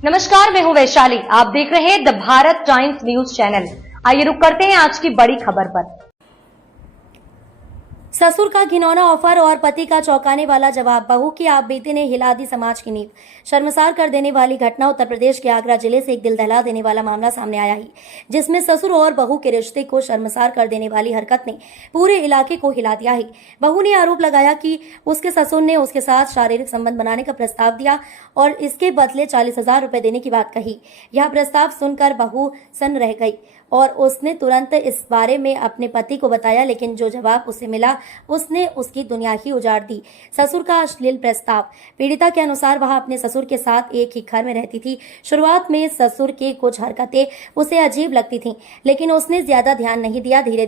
नमस्कार, मैं हूं वैशाली। आप देख रहे हैं the Bharat times news channel. आइए रुक करते हैं आज की बड़ी खबर पर। ससुर का घिनौना ऑफर और पति का चौंकाने वाला जवाब। बहू की आपबीती ने हिला दी समाज की नींव। शर्मसार कर देने वाली घटना उत्तर प्रदेश के आगरा जिले से एक दिल दहला देने वाला मामला सामने आया है, जिसमें ससुर और बहू के रिश्ते को शर्मसार कर देने वाली हरकत ने पूरे इलाके को हिला दिया है। बहू ने आरोप लगाया कि उसके ससुर ने उसके साथ शारीरिक संबंध बनाने का प्रस्ताव दिया और इसके बदले 40,000 रुपए देने की बात कही। यह प्रस्ताव सुनकर बहू सन्न रह गई और उसने तुरंत इस बारे में अपने पति को बताया, लेकिन जो जवाब उसे मिला उसने उसकी दुनिया ही उजाड़ दी। ससुर का अश्लील प्रस्ताव। पीड़िता के अनुसार वह अपने ससुर के साथ एक ही घर में रहती थी। शुरुआत में ससुर की कुछ हरकतें उसे अजीब लगती थीं, लेकिन उसने ज्यादा ध्यान नहीं दिया। धीरे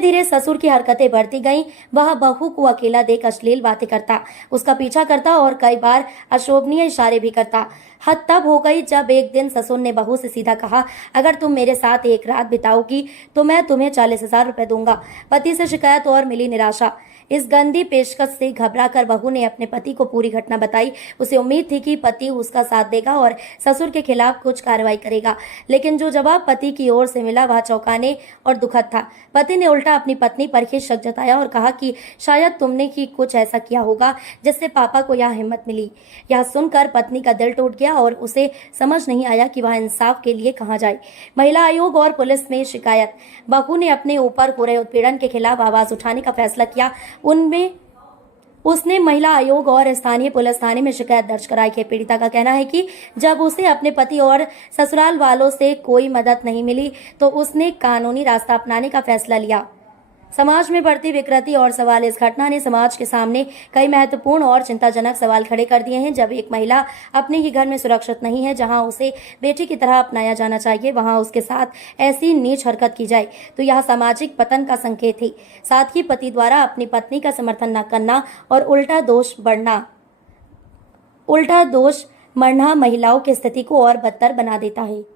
धीरे ससुर की हरकतें बढ़ती गईं। वह बहू को अकेला देख अश्लील बातें करता, उसका पीछा करता और कई बार अशोभनीय इशारे भी करता। हद तब हो गई जब एक दिन ससुर ने बहू से सीधा कहा, अगर तुम मेरे साथ एक रात बिताओगी तो मैं तुम्हें 40,000 रुपए दूंगा। पति से शिकायत और मिली निराशा। इस गंदी पेशकश से घबराकर बहू ने अपने पति को पूरी घटना बताई। उसे उम्मीद थी कि पति उसका साथ देगा और ससुर के खिलाफ कुछ कार्रवाई करेगा, लेकिन जो जवाब पति की ओर से मिला वह चौंकाने और दुखद था। पति ने उल्टा अपनी पत्नी पर ही शक जताया और कहा कि शायद तुमने ही कुछ ऐसा किया होगा जिससे पापा को यह हिम्मत मिली। यह सुनकर पत्नी का दिल टूट गया और उसे समझ नहीं आया कि वह इंसाफ के लिए कहां जाए। महिला आयोग और पुलिस में शिकायत। बहू ने अपने ऊपर हो रहे उत्पीड़न के खिलाफ आवाज उठाने का फैसला किया। उनमें उसने महिला आयोग और स्थानीय पुलिस थाने में शिकायत दर्ज कराई है। पीड़िता का कहना है कि जब उसे अपने पति और ससुराल वालों से कोई मदद नहीं मिली तो उसने कानूनी रास्ता अपनाने का फैसला लिया। समाज में बढ़ती विकृति और सवाल। इस घटना ने समाज के सामने कई महत्वपूर्ण और चिंताजनक सवाल खड़े कर दिए हैं। जब एक महिला अपने ही घर में सुरक्षित नहीं है, जहां उसे बेटी की तरह अपनाया जाना चाहिए, वहां उसके साथ ऐसी नीच हरकत की जाए तो यह सामाजिक पतन का संकेत है। साथ ही पति द्वारा अपनी पत्नी का समर्थन न करना और उल्टा दोष मढ़ना महिलाओं की स्थिति को और बदतर बना देता है।